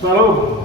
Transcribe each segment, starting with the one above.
Salam.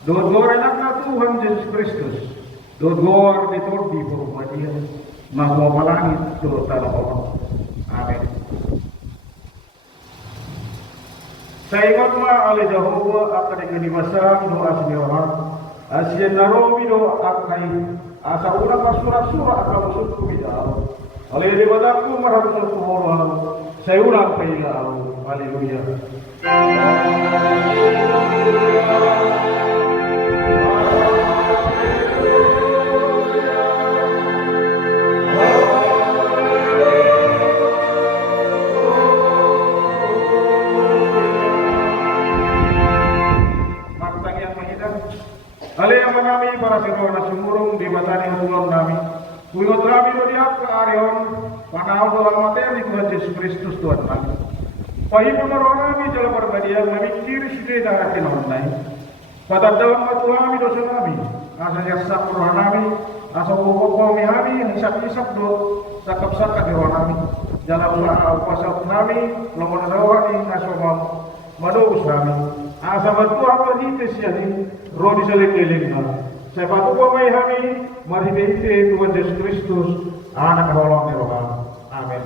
Dodor anak Tuhan Yesus Kristus, dodor diturbi berupa dia, mahwa malangit turut dalam Allah. Amin. Saya ingat ali Jehovah akan dengan dimasang doa senyora, asien naromi doa akai, asa ulang surah-surah akan masuk bidau. Ali dewadaku marhamusul kuhorah, saya ulang pailau. Haleluya. Ale yang menami para sirona sumurung di batani ulun nami. Kuingot kami do diap ke arion, panahon dolang materi Tuhan Yesus Kristus Tuhan kami. Pahit memerorami dalam perbadian memikir sini dan hati nonai. Pada dalam batu kami dosa kami, asa nyasak rohanami, asa pokok kami hisap do, sakap di rohanami. Dalam puasa kami, lomon rawani asomam madus kami. Asa batu apa hites yani, rodi seling-elingna. Saya patu kami mari binte Tuhan Yesus Kristus, anak Allah Rohan. Amin.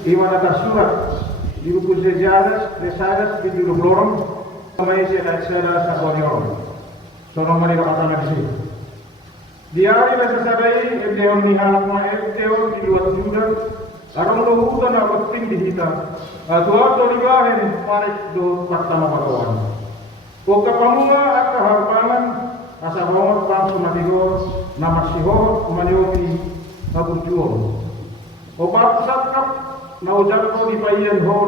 Iwan atas surat di buku sejarah di judul lorong sama isi acara saborion. Sorong mereka kata di sini. Di hari rasa sadai edeon ni halak ma edeon di luar juda. Arang lo hutan apa ting di hitam. Tuar to digahen parik do pertama pakawan. Oka pamunga aka harpangan asa hormat pang sunatigo nama siho maniopi aburjuo. Opa sakap na ujar ko di payan ho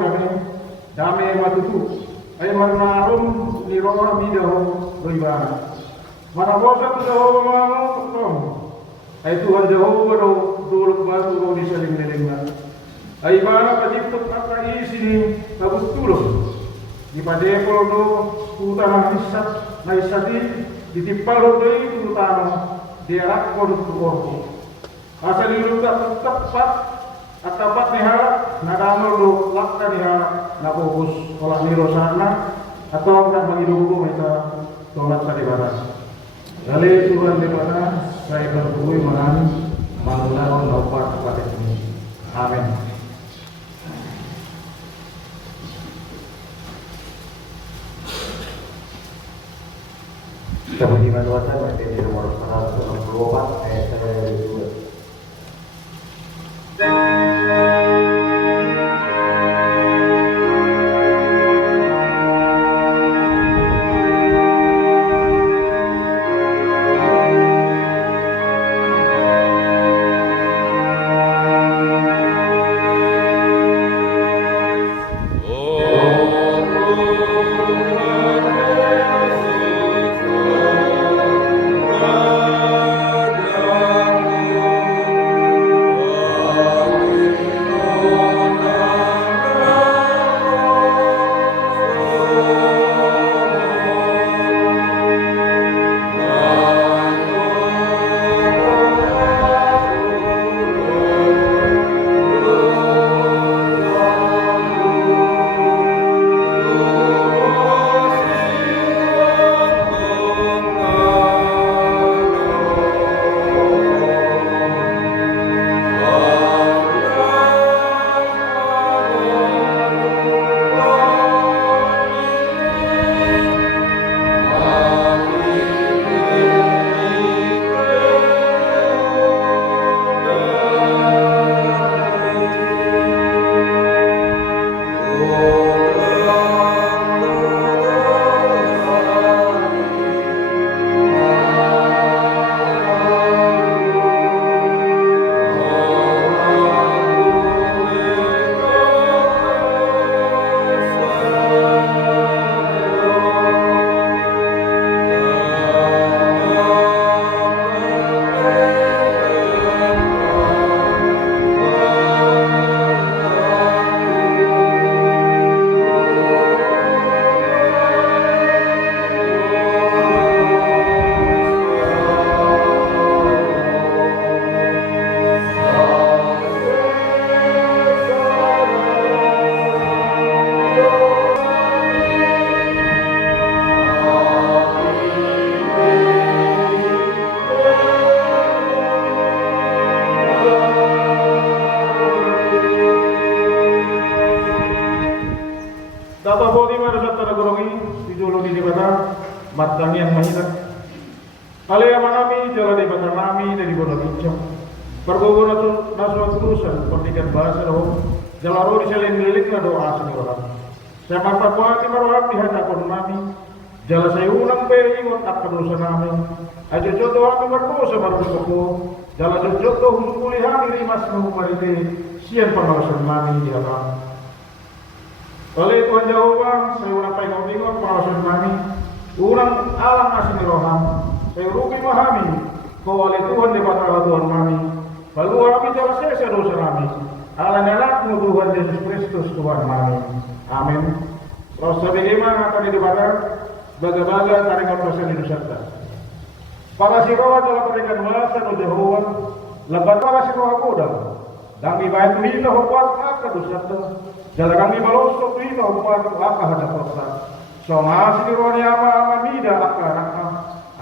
dame matutu ay marnarum ni rora midaho roibana manabosa tu daho mamu ay Tuhan Jehovah do duluk batu ro di saling-lingna ay bana pajiput aka isini tabustulong di padepol do tutana hisat na isati ditipalo do tutana diarak ko do korpo asal iluta tepat atapat nihala nadamel do lakka nihala na fokus olah niro sana atau nak mengidugo kita tolat sa dibata. Kali Tuhan dibata saya berkuwi mangan mangulang naupat pada ini. Amin. Kita beriman doa berarti di nomor 164 ayat 2. matang yang mahina. Ale amanami jalan di batang nami dari bodoh bincang. Pergogo nasu tulisan pendidikan bahasa roh. Jalaro di selain lilik na doa seni orang. Saya martabuati marwah di hadapan nami. Jala saya ulang pe ingot akan dosa nami. Aja jodoh kami berdosa berdosa. Jala jodoh husuli hari rimas mengumarite. Sian pengawasan nami di hadapan. Oleh Tuhan Jehovah, saya ulang pe ingot pengawasan nami. Ulang alam asni roham. Saya rugi memahami. Kau oleh Tuhan di batara Tuhan kami. Lalu kami jala saya dosa kami. Allah anakmu Tuhan Yesus Kristus Tuhan kami. Amin. Roh sebagaimana tadi di batara. Baga-baga taringan pasal di Nusanta. Para siroha dalam berikan masa do Jehovah. Lebat para siroha kodang. Dangi bayan tuhin na hukwat aka Nusanta. Jala kami malosok tuhin na hukwat aka hadapota. So nga siniroha ni ama mida aka anakna.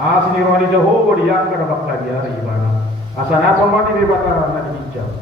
Siniroha ni Jehovah di angka na bakla di hari ibana. Asa na pamati di batara na dihincang.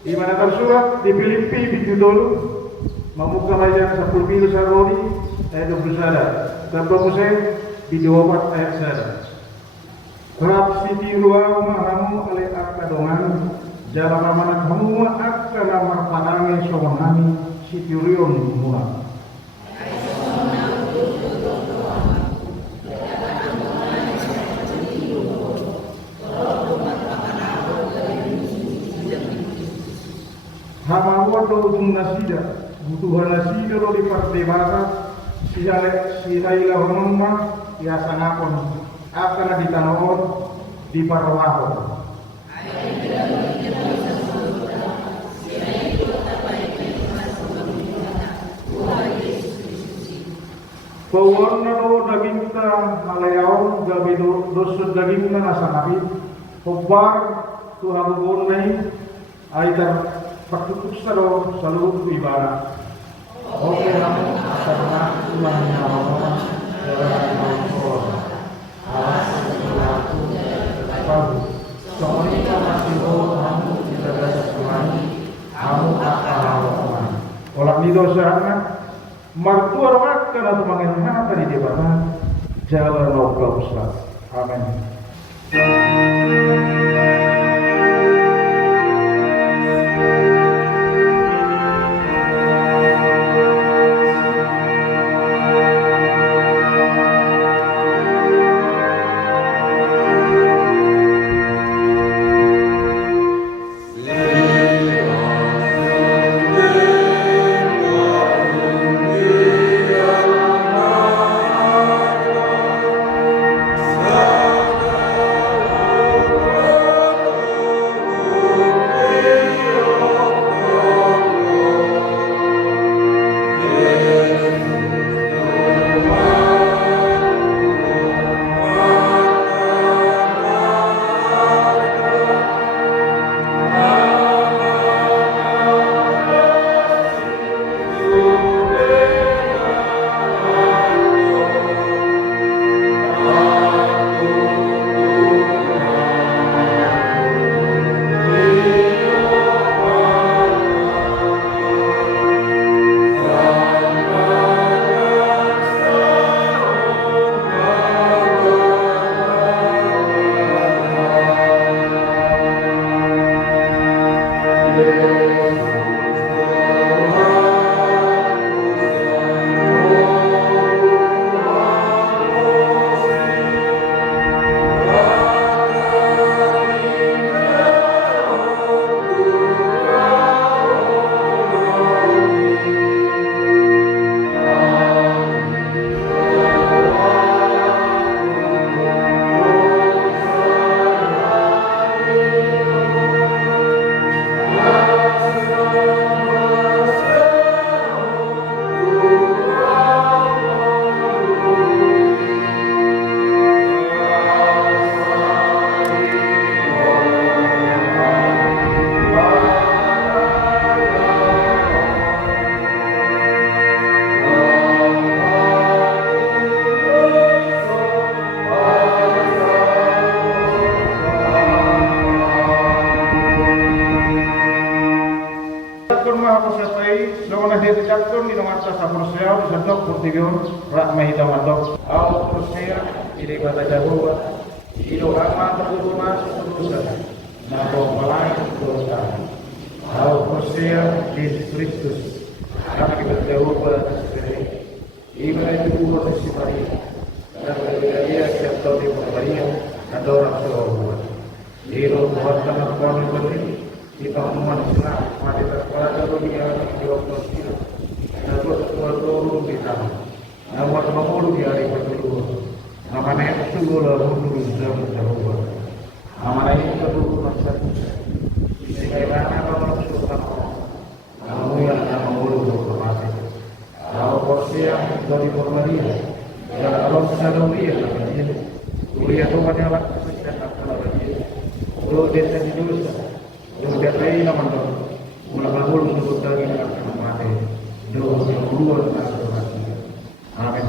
Di mana tersurat di Filipi Bidul membuka ayat 10 bil saroni ayat 21 dan promosi di 24 ayat 1. Rab siti ruang mahamu oleh akadongan jalan amanat hamu akka namar panange somahani siti rion murah. Hamawa do ujung nasida, butuh nasida lo di partai bahasa, si Haila Homma, ya sanapon, akan ditanoon di Parwaho. Pawarna do daging ta malayaw gabi dosod daging na nasa nabi, pagbar Tuhan gunay ay pagtutuk sa loob ibarat. Okay lang, karena Tuhan yang Allah, jalan Allah. pabu. Soalnya masih kamu tidak ada semani, kamu akal kawan. Olah ni dosa anak, martua rakan atau mangen hata di debatan, jalan lokal Ustaz. Amin. Jakton di nomor atas Samuel di Sandok Portigion Rahmah Hitamandok Al Prosper ini kata Jawa Ido Rama terhubungan Seluruh Nabo Malai Dosa Al Prosper di Kristus karena kita jauh pada sendiri ibadah itu buat sifari dan dia siap tahu di Maria ada orang seluruh Ido buat tanah kuali berdiri kita manusia mati terpada dunia di waktu itu. Lalu turun di tanah. Nama terlalu di hari kedua. Nama naik sungguh lalu dalam jauh. Nama naik kedua masa. Sekiranya kalau sultan kamu yang mengurus informasi. Kalau porsi yang dari Maria, kalau sadawiyah ini, kuliah tu banyak lah sekian apa lagi. Kalau desa di dulu, kalau dia nama tu, mula kabul untuk dari nama mati. Doa dua Amin.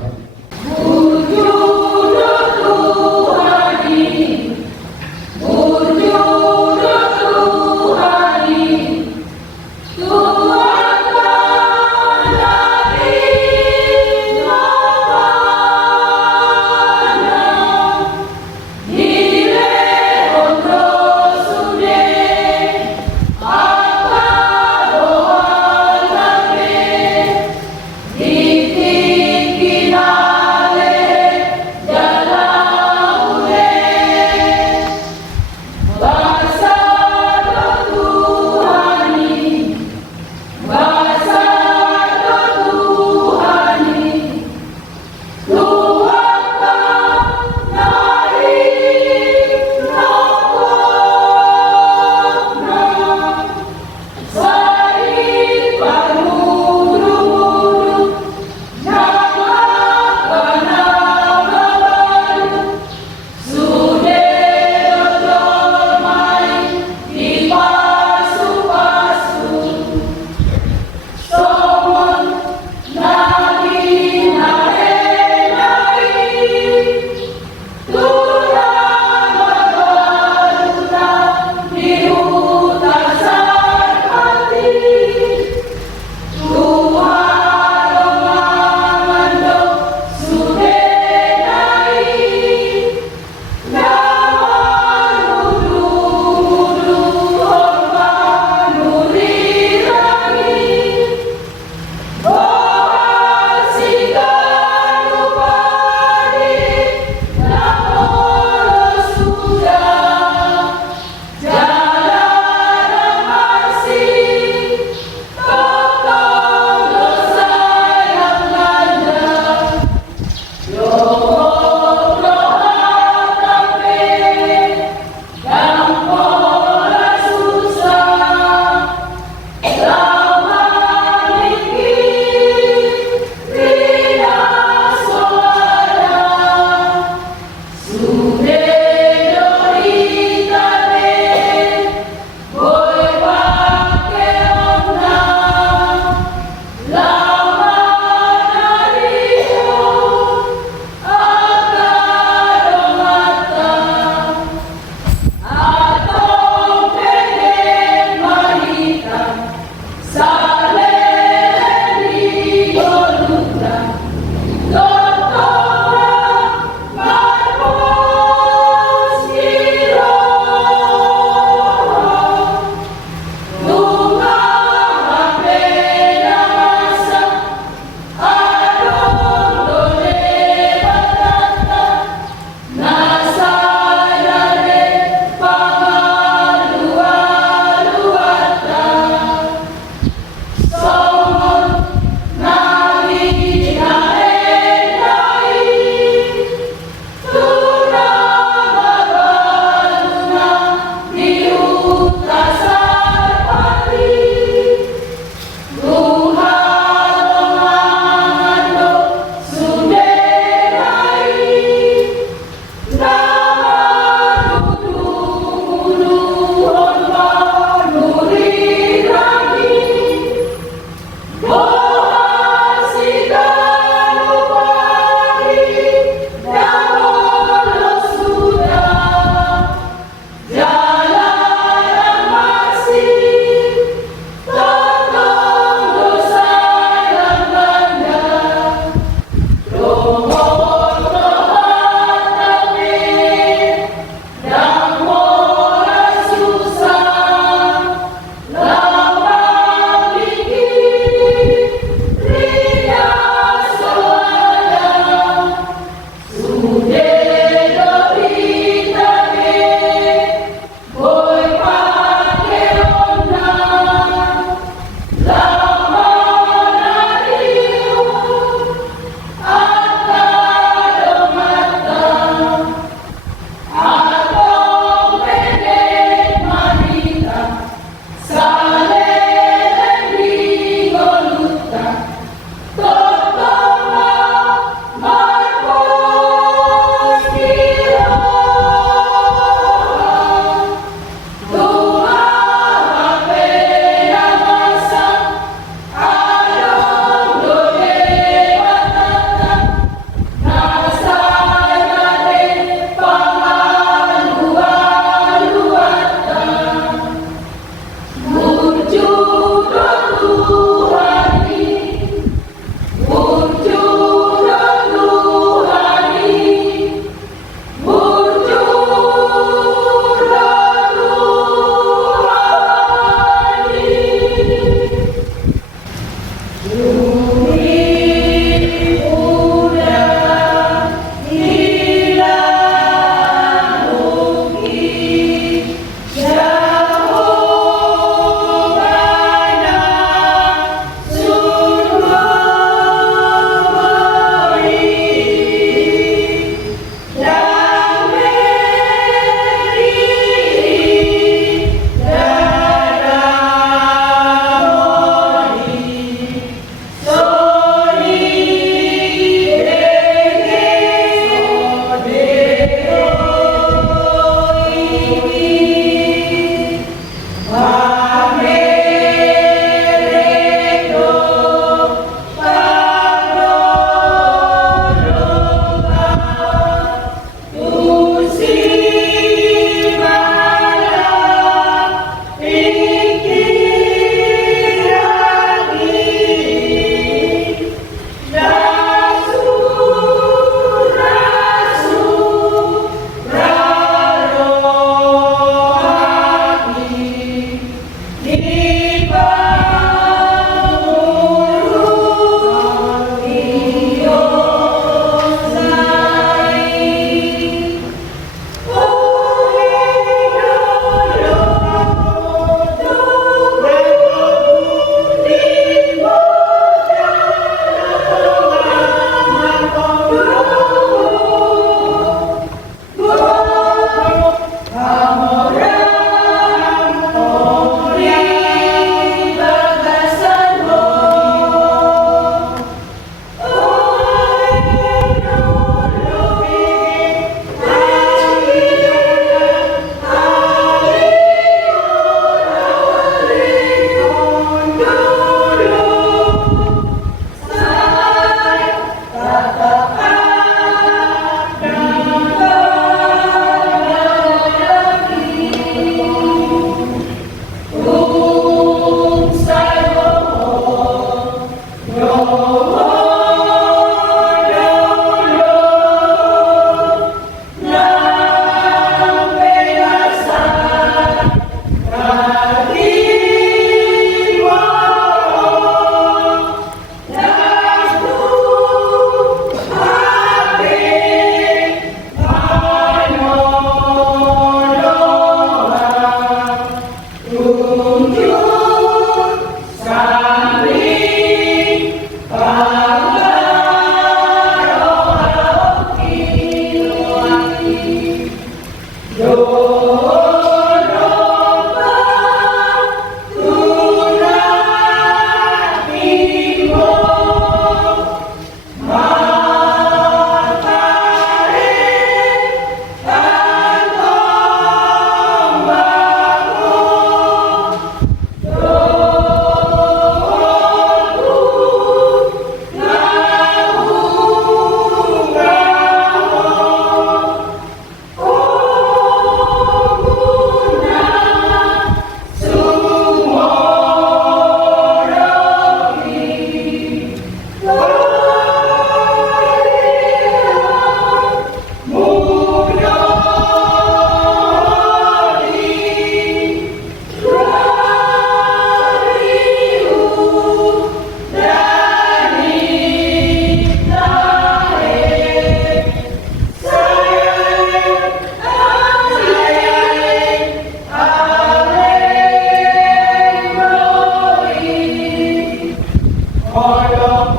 Tuhan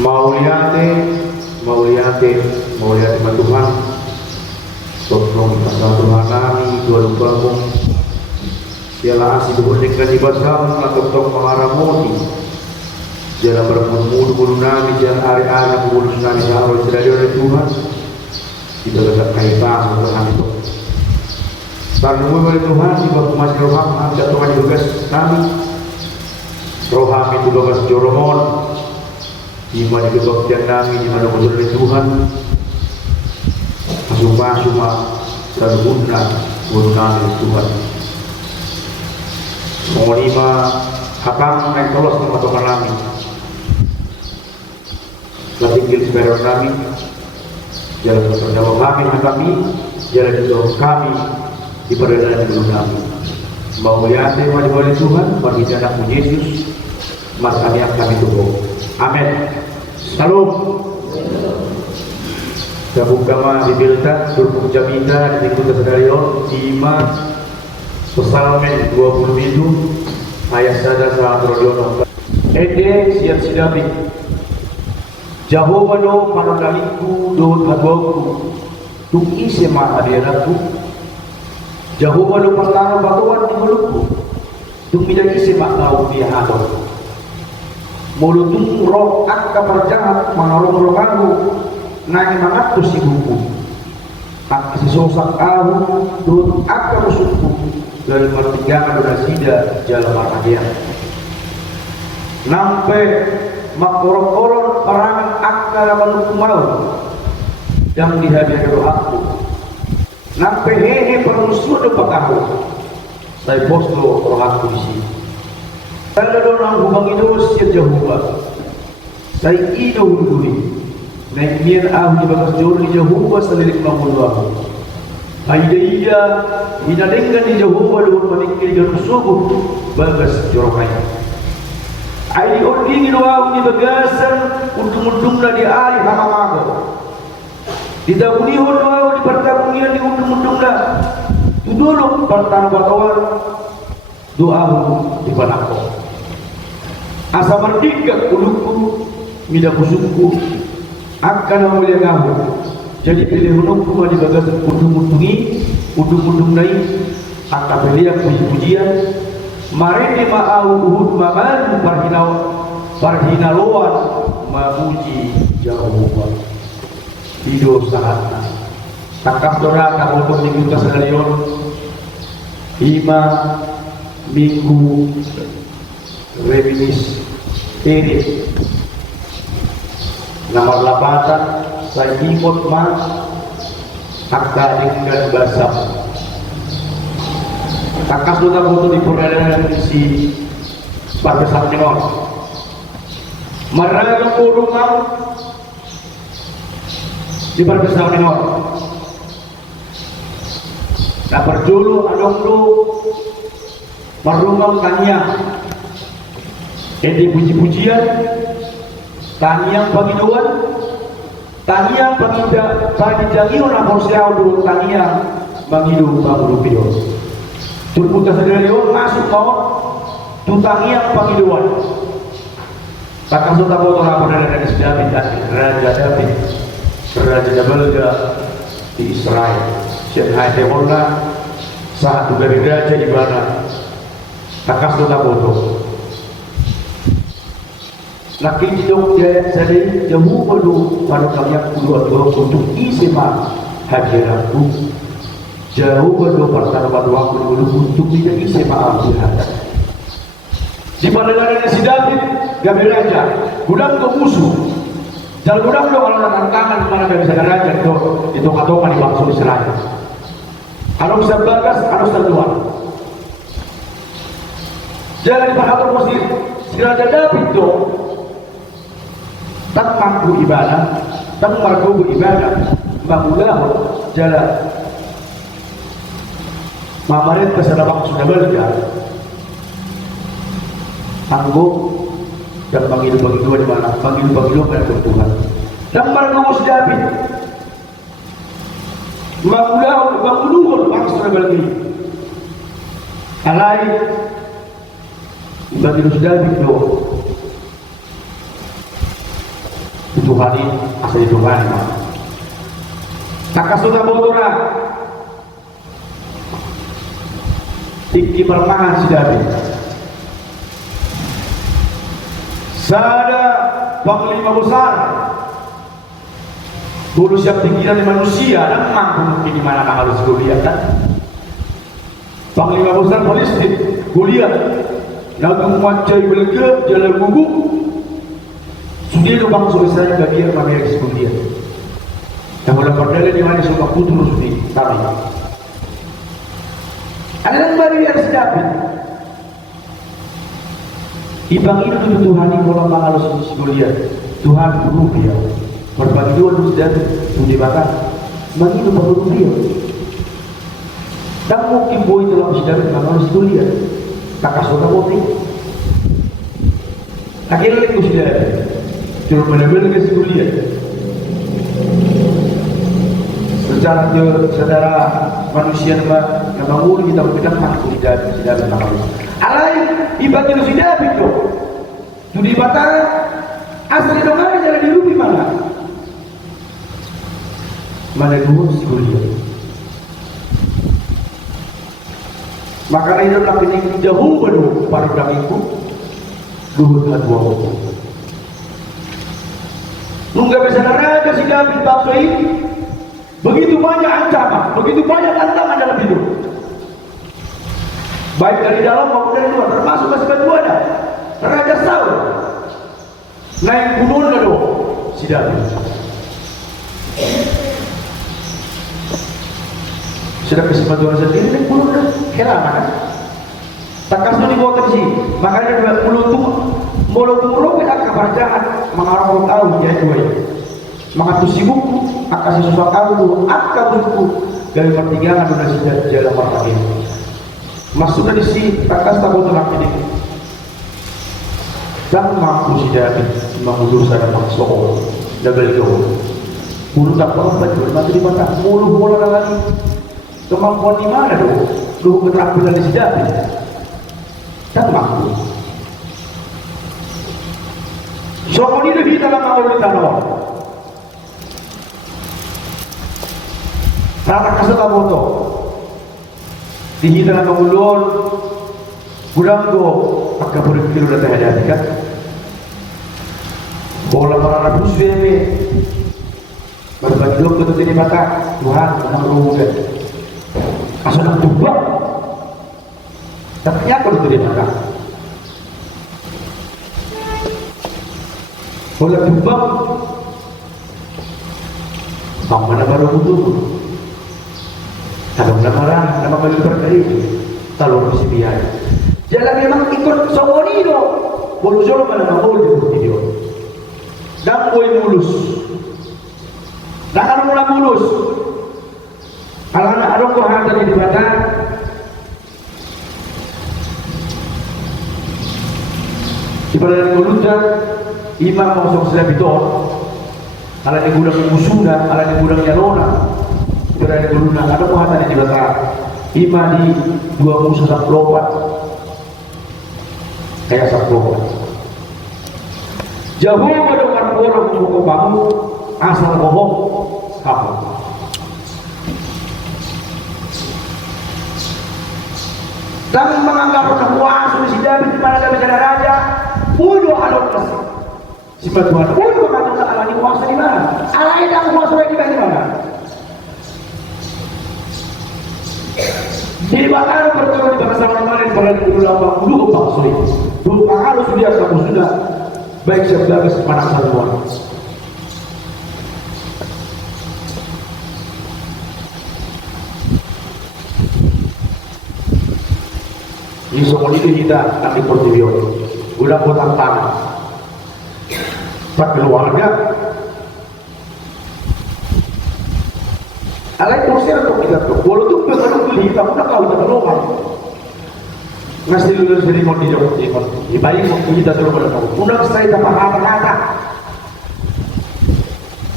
Mauliate Tuhan, tolong pasal Tuhan kami, dua lupamu, ialah asih diberikan di basam, atau tolong mengaramoti, jalan bermulu nami, jalan hari-hari bermulu nami, jalan oleh Tuhan, kita dapat kaitan dengan itu. Karena oleh Tuhan, di bawah masjid roham, anda Tuhan tugas kami, roham itu tugas joromon, di mana kebaktian kami, di mana oleh Tuhan, asuma terguna kami Tuhan. Semua lima hakam yang tolos sama Tuhan kami, tinggal sebarang kami, jalan bersama kami, jalan jauh kami di perjalanan hidup kami. Mau lihat wali Tuhan, bagi anakmu Yesus, masa yang kami tunggu. Amin. Salam. Sabuk kama di Bilta, Suruk Jamita, di Kota Sedarion, Ima, Pesalmen 27, ayat 1 Ede siap sidapi. Jehovah do panandaliku do kagoku, tung isi ma adiraku. Jehovah do pertara batuan di mulutku, tung tidak isi ma tahu dia adon. Mulutku roh akka perjahat manarong rohaku, naik mangatku si buku. Akka si sosak ahu, do akka musuhku, dari pertigaan do nasida jalan maradian. Nampe makorong-korong perangan akka lawan mau yang dihadiah doaku. Nampe hehe permusuh depan aku. Saya posto rohaku di sini. Saya dorang hubang itu siap Jehovah. Saya itu huduri. Naik mian ahu di batas jauh di Jehovah selirik mamun aku. Aida hinadengkan di Jehovah dengan meningkir dan subuh bagas joroknya. Aidi ordingi doa di bagasan untung-untungna di ali hamamago. Didabunihon doa di pertabungian di untung-untungna. Tuduluk pertang batawan doa di panako. Asa merdeka kulukku mida kusukku akan mulia kamu. Jadi pilih hunukku di bagasan untung-untungi untung-untung naik akan pilih puji-pujian. Mari di ma'au uhud maman parhinaloan mamuji Jehovah hidup sahatna takap dora kamu minggu kasalion 5 minggu reminis ini nomor 8 saya ikut akta dengan basam takas duta foto di peradaban si Parbesan Nyon marayang kurungan di Parbesan Nyon na perjulu adong lu marungang tanyang jadi puji-pujian tanyang pagiduan tanyang pagijangion apor siaw dulu tanyang manghidup panghidupion Turbuta Sedarion masuk kau tutangiang pangiduan takkan suta motor apa dari David Raja David Raja Dabalga di Israel Syekh Demola saat dari raja di mana takkan suta motor laki hidup dia sedih jauh perlu pada kalian kedua-dua untuk isi mah hadiranku jauh berdoa pertama waktu dulu untuk tidak isi maaf dihadap. Di pada si David Gabriel raja, gudang ke musuh. Jalan gudang lo kalau nak kangen mana gak bisa raja itu katokan di bangsa Israel. Anu bisa bagas, anu terluar. Jalan di Pahator Mesir, si Raja David itu tak mampu ibadah, tak mampu ibadah, bangunlah jalan. Mamarit kesadabang sudah berjalan tangguh dan panggil-panggil di mana panggil-panggil pada Tuhan dan merenggus David bangulah bangsa sudah berlagi alai panggil David Tuhan ini asal Tuhan ini. Takasuta botora Iki permangan sidabi Sada panglima besar dulu siap pikiran manusia dan mampu mungkin di mana harus kulihat kan? Panglima besar Palestin kulihat lagu macai belega jalan guguk sudah itu bangsa Israel bagian Amerika kulihat yang boleh berdalil di mana semua putus di kami ada yang baru yang sedapit ibang itu Tuhan ini kalau mengalus kulihat Tuhan bunuh dia berbagi dua terus dan dibakar bagi itu baru dia dan mungkin boy itu langsung sedapit mengalus kulihat kakak saudara bote akhirnya itu sudah cuma benar-benar ke kulihat secara saudara manusia yang bangun kita berpikir mampu tidak mengalami alai ibadah itu sudah itu di batara asli dongane jalan di rupi mana dulu kuliah makanya itu tapi ini jauh baru para damiku dulu dua waktu nggak bisa naraga si David bangsa ini begitu banyak ancaman, begitu banyak tantangan dalam hidup baik dari dalam maupun dari luar termasuk masih kedua ada Raja Saul naik gunung lalu si David sudah kesempatan sendiri naik gunung lalu heran kan tak kasih di bawah sini makanya mulut rupit kabar jahat mengarang tahu ya dua ini maka sibuk akan sesuatu aku akan berku dari pertigaan dan sejak jalan marah ini masuknya di sini takas tahu tenang ini dan mampu tidak mengudur saya maksud jaga itu mulut tak pernah baju mati di mata mulut bola lagi kemampuan di mana lu keterampilan di sini dan mampu so ini lebih dalam awal di tanah Rata kasih moto dihita na pangulon gudanggo agka berpikir udah terhadap kan bola para ratus bebe berbagi dua ke ini mata Tuhan menang rugen asal nak tumbak tapi apa itu dia mata bola tumbak mana baru butuh ada nama bagi berkali kalau masih biaya jalan memang ikut songonido bolu jolo mana mau di video dan boy mulus dan kalau mulai mulus kalau ada kau harta di badan ibarat kolunjang imam kosong sudah bitor kalau yang gudang musuhnya kalau yang gudang yalona berada di gudang ada muatan di belakang ima di dua musuh saplopat kayak saplopat jauh pada orang untuk kamu asal bohong kamu dan menganggap orang puas sudah di mana ada bicara raja bodoh alon kasih sifat Tuhan bodoh mengatakan Allah ini kuasa di mana Allah yang kuasa di mana di bakal bertemu di bahasa kemarin pada di ulama dulu bangsa ini dulu kalau sudah kamu sudah baik sebagai sepanang Tuhan ini semua itu kita nanti pertibion udah buat tantangan tak keluarga alai kursi untuk kita tuh walau tuh pengaruh kita udah kau tak keluar ngasih lulus dari mau di bayi mau kita terus pada kau udah saya dapat kata-kata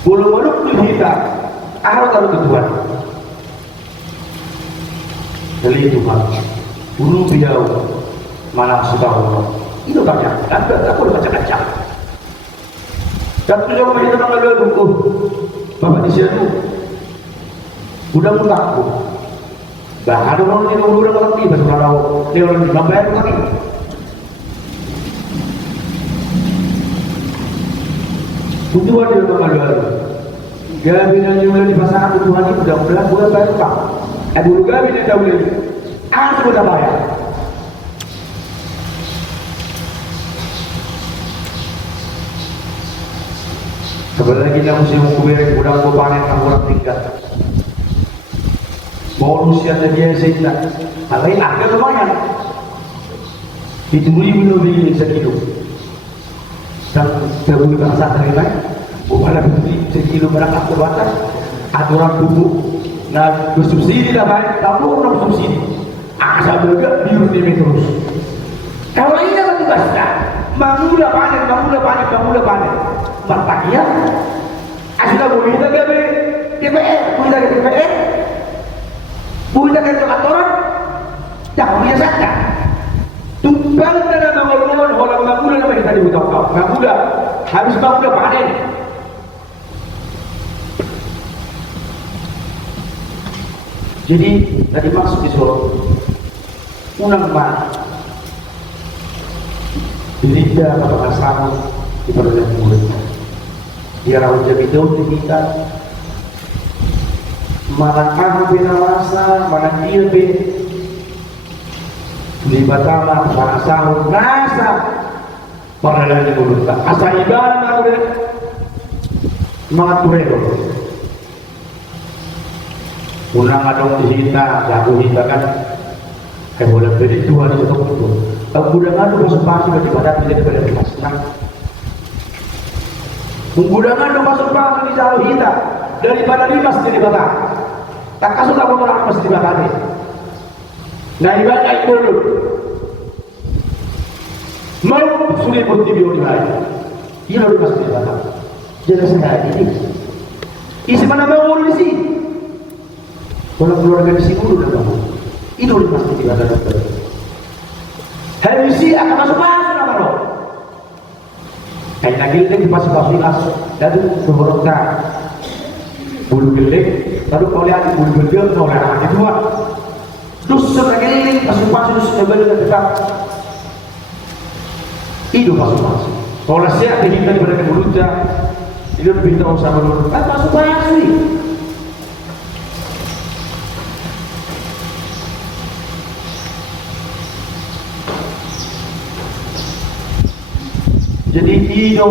walau walau kita harus tahu Tuhan dari Tuhan bulu beliau mana sudah itu banyak dan tak boleh baca-baca Satu jam itu nama lalu, bapak di sini, udah takut. Bah ada orang yang udah ngerti, bahasa orang dia orang di bayar lagi. Tujuan dia nama lalu. Gabi yang mulai di pasangan Tuhan itu udah bayar pak. Dulu gabi dia tahu lagi, sudah bayar. Sebenarnya kita mesti mengumpulkan udang panen orang tinggal. Bonusnya dia sekitar. Tapi ada lumayan. Itu ribu lebih sekilo. Dan terbuli bangsa dari lain. Bukan lebih sekilo berangkat ke batas. Aturan pupuk. Nah bersubsidi lah baik. Kamu orang subsidi. Asal bergerak biru ini terus. Kalau ini kan tugasnya. Mangula panen. Bertakia, sudah boleh kita gabe DPR, boleh kita DPR, boleh kita kantoran, jangan biasakan. Tumpang dalam bangunan orang mangula nama kita dibutuh kau, mangula habis mangula panen. Jadi tadi maksud di Solo, unang mana? Berita apakah sama di perjalanan mulut? Dia rawat jadi daun di kita. Mana kamu bina rasa, mana dia bin di batama, mana sahur rasa perjalanan mulut. Asa ibadah aku deh, semangat kurego. Unang adong di kita, jago kita kan, boleh beri Tuhan itu betul. Gudangan itu masuk pasti bagi pada tidak pada kita senang. Gudangan itu masuk pasti di jalur kita daripada limas di bata. Tak kasut apa orang mesti bata ni. Nah ibadah itu dulu. Mau sulit pun tibi orang lain. Ia lalu mesti di bata. Jangan sengaja ini. Isi mana bangun di sini? Kalau keluarga di sini dulu dah bangun. Itu mesti di bata dokter. Habisi akan masuk nama roh. Kain lagi di pasuk langsung. Lalu keberuntungan bulu gelik. Lalu kau lihat bulu gelik kau lihat anak dua. Terus lagi pasuk sudah balik tetap. Itu pasuk. Kalau saya kita daripada keberuntungan, itu pintar usaha dulu. Kan pasuk ni. Jadi ino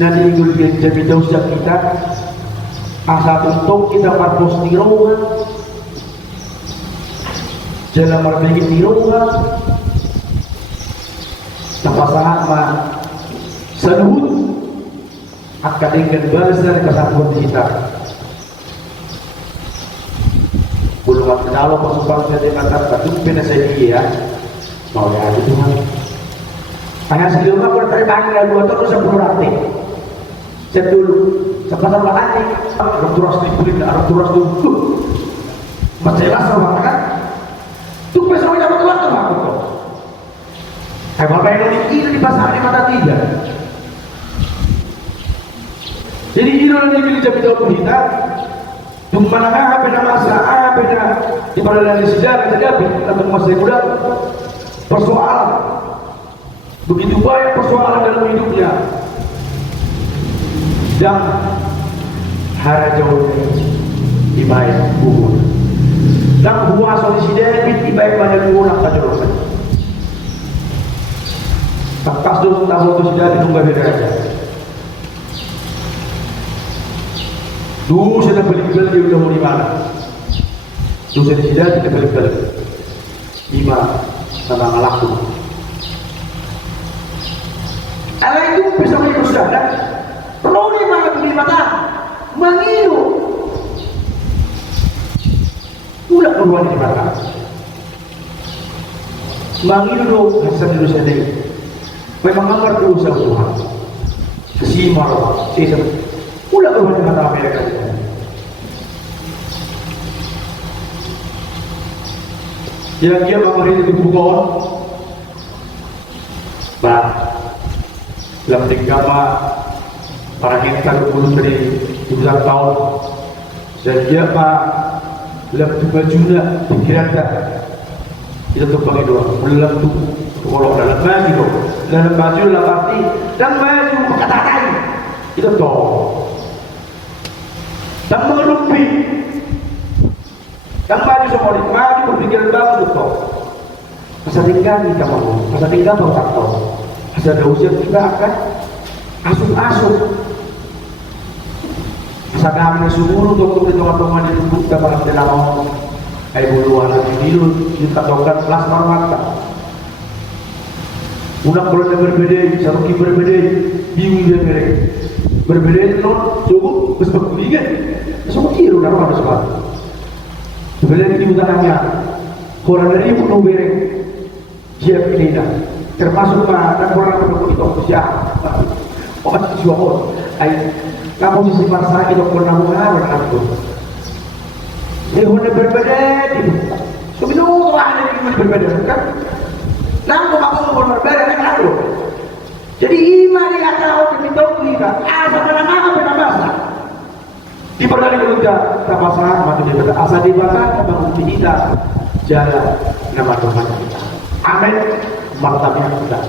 nanti ingin jadi dosa kita asal untuk kita marpos tirongan jalan marpos tirongan tanpa saat mah seluhut akan dengan bahasa kesatuan kita belum ada kalau pasukan saya kata itu bina saya dia mau ya itu Tuhan. Hanya sebelumnya aku terbang dari 2 tahun 10 rati. Saya dulu sepasang hati. Dokteras di kulit, dokteras dulu. Masih jelas sama kan? Tuh besok dapat waktu aku kok. Kayak bapak yang ini di pasar di mata tidak. Jadi ini orang yang pilih jadi tahu kita. Tumpah apa nama masa apa di pada dari sejarah jadi atau masa muda persoalan. Begitu banyak persoalan dalam hidupnya dan hara jauh dibayar kubur dan buah solusi David dibayar banyak orang pada dosa tak kasus tahu itu sudah ditunggu beda aja dulu sudah beli-beli dia udah mau di mana dulu sudah kita beli-beli 5 tentang laku. Allah itu bisa menghidupkan saudara. Perlu dia makan di mata, menghidup. Ulah keluar di mata. Menghidup hasil Indonesia ini. Memang ngamar dulu sama Tuhan. Kesimar, sisa. Ulah keluar di mata Amerika. Yang dia mengambil itu bukan. Bah. Dalam agama para hektar puluh dari 17 tahun sejak Pak lebih bajunya pikiran tak itu tuh pakai doa belum tuh kalau dalam baju dalam baju dalam arti dan baju perkataan itu toh dan mengerupi dan baju semua di baju berpikiran bagus itu toh masa tinggal kita mau masa tinggal mau tak tahu masa ada usia kita akan asup-asup masa kami sumur untuk teman-teman di tubuh kita pada dalam ay buluhan at dilo yung katokan plus marmata unang bulan na berbeda saruki berbeda bingung dia mereka berbeda non cukup bes berkuligan semua kira udah ada soal sebenarnya ini bukan hanya orang dari penuh bereng dia pilih termasuk dan orang yang itu siapa masih jual ay kamu sisi masa itu pernah mengarang aku Ihun berbeda, semua orang yang berbeda kan? Lalu kamu berbeda kan aku. Jadi iman yang tahu kita kita asal mana bernama di perdana kita tapasa mati di asal di bawah memang kita jalan nama Tuhan kita. Amin. Martabnya kita.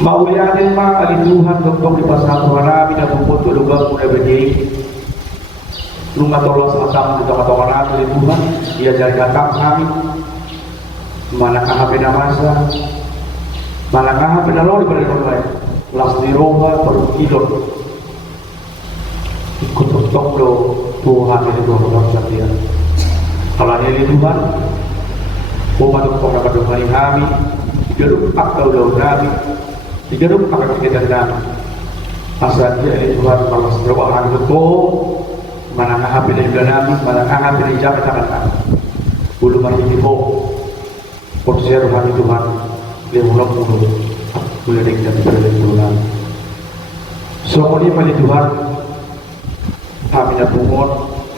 Mau ya ma ali Tuhan untuk di pasal Tuhan kami dan membuat doa mudah berdiri. Rumah tolong selatan di tengah-tengah dari Tuhan dia jari datang kami manakah penamasa manakah penalor di balik lain las di roha berkidot ikut untuk do Tuhan itu Tuhan setia kalau ini Tuhan umat untuk mengadokan kami digeruk akal daun kami digeruk akal kegiatan kami asal dia Tuhan malas berbahan betul manakah hampir di bulan Nabi, manakah hampir di jam tangan bulu mari ibu porsi rohani Tuhan dia mulai boleh dengan berbulan semua ini mali Tuhan kami nak pungut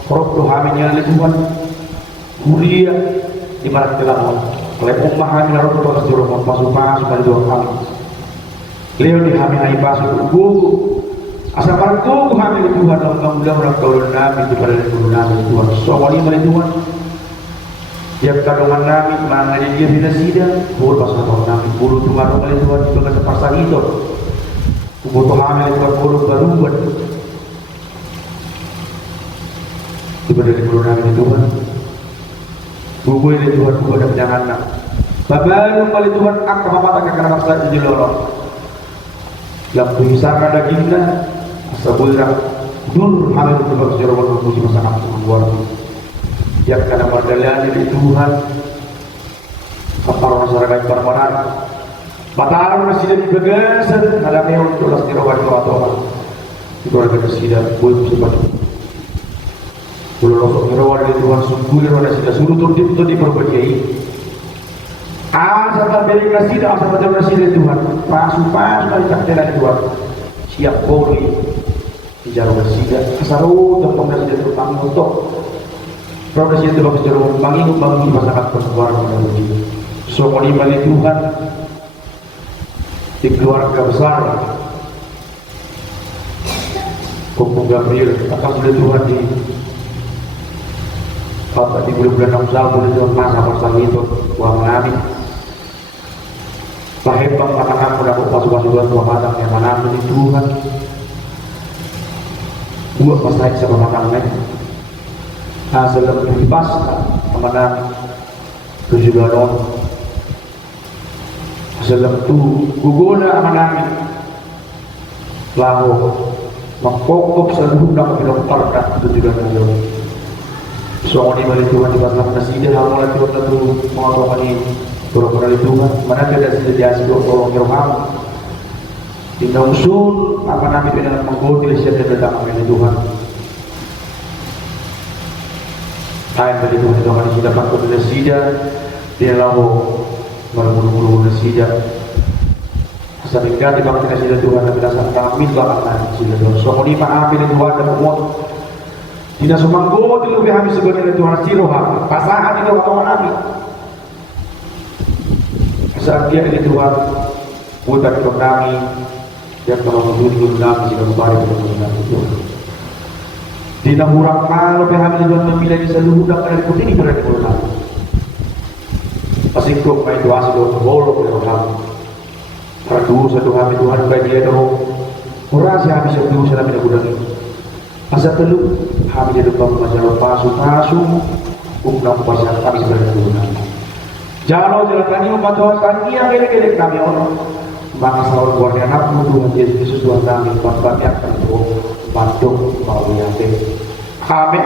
roh Tuhan ini Tuhan mulia di barat kelamon oleh ummah kami lalu kita suruh masuk supaya Tuhan kami Leo di kami hai pasuk gugu asal parku kami Tuhan dalam orang turun Nabi di pada turun Nabi Tuhan semua ini oleh Tuhan tiap kandungan Nabi mana dia tidak sidang bulu pasal tahun Nabi bulu Tuhan oleh Tuhan di bagian pasal itu bulu kami Tuhan bulu baruan di pada turun Nabi Tuhan bulu ini Tuhan bulu ada jangan nak babalu oleh Tuhan akar mata karena pasal itu lorong lampu hisar ada kita sebulan nur hamil untuk berjalan menuju masa akan luar yang karena perjalanan dari Tuhan para masyarakat permohonan mataran masih di bagasan ada yang untuk las dirawat atau itu ada kesida boleh sempat boleh rosok dirawat dari Tuhan sungguh dirawat sudah suruh tuh diperbaiki asal dari kesida asal dari kesida Tuhan pas dari takdir Tuhan siap boleh dijarum sida kasaru tempat sida terutama untuk proses itu bagus jarum bangi masyarakat persebaran menuju semua ini balik Tuhan di keluarga besar Kumpul Gabriel akan sudah Tuhan di Bapak di bulan-bulan 6 boleh Tuhan masa itu uang nabi lahir bang anak-anak mendapat pasukan Tuhan matang yang mana di Tuhan buat pasai sama matangnya hasil lebih pas sama nabi kejualan hasil itu guguna sama nabi lalu mengkokok seluruh dapat dilontarkan itu juga beliau soalnya balik Tuhan di pasal nasidah hal mulai Tuhan tentu mengatakan ini pura-pura di Tuhan mana tidak sediasi tolong Tuhan tidak usul apa nabi dengan menggoda siapa yang datang dari Tuhan ayat dari Tuhan itu akan sudah takut nasidah dia lalu berburu-buru nasidah sehingga di bangsa nasidah Tuhan dan berdasar kami bahkan nasidah Tuhan soalnya maafin Tuhan dan umur tidak semangkut itu lebih habis sebagai Tuhan siroha pasangan itu atau nabi saat dia ini Tuhan Putar ko kami, yang kamu namin di kembali ke dalam itu. Tidak murah kalau kami Tuhan memilih di seluruh air putih ini berarti Tuhan. Pasti kau main doa sebelum bolong ke Tuhan. Radu satu kami Tuhan bagi dia dong. Murah sih habis itu saya tidak gudang ini. Asa telu kami di depan masalah pasu umnam pasal kami sebenarnya Tuhan. Jalo jalan kami umat Tuhan kami yang gelek kami orang. Bangsa orang keluarga anak Tuhan Yesus Tuhan kami kami akan bantu mau yakin. Amin.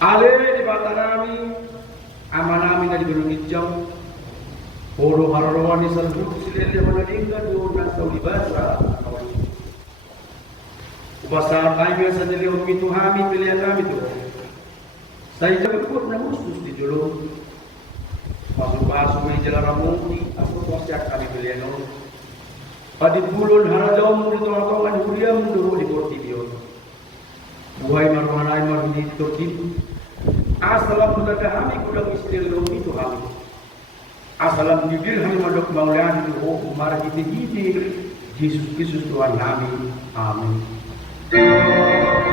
Ale di batanami amanami na di gunungitjang puro harawan ni salduk silele manalingga doon sa ulibasa ubasa tayo sa niliyong mituhami pilihan namin to sa ijabot na ustos di julo paso-paso may jalaramuti ako po siya kami pilihan noon padibulon haradaw mo dito ang kawan huriyam doon di Portillo buhay maruhanay maruhin dito dito asalam mudagahami kulang istilong itu kami asalam bibir kami madok maulian itu umar hiti Yesus Kristus Tuhan kami amin. Amen.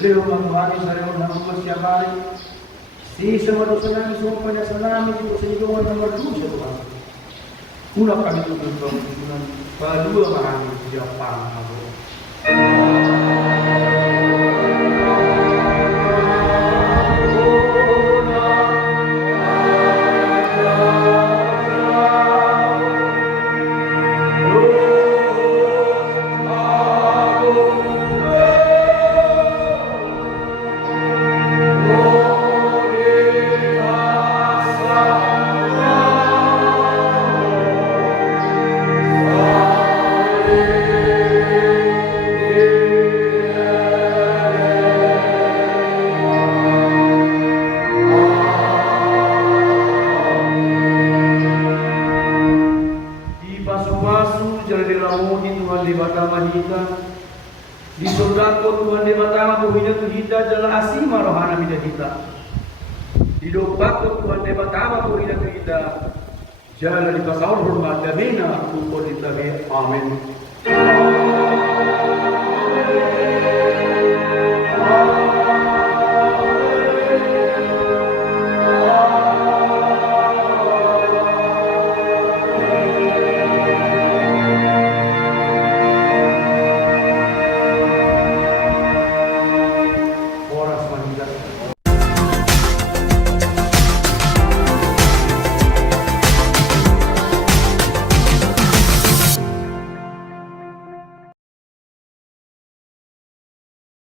Leo Tuhan sa Leo na masyabari. Si sama dosa namin sumpa na sa namin ito sa iluwan ng marusa Tuhan. Una kami tutulong Tuhan. Padua marami siya pang ako. Di sodako Tuhan di matama buhinya kita adalah asima rohana mida kita. Di dobako Tuhan di matama buhinya kita jalan di pasal hormat damina kumpul di tabe. Amin.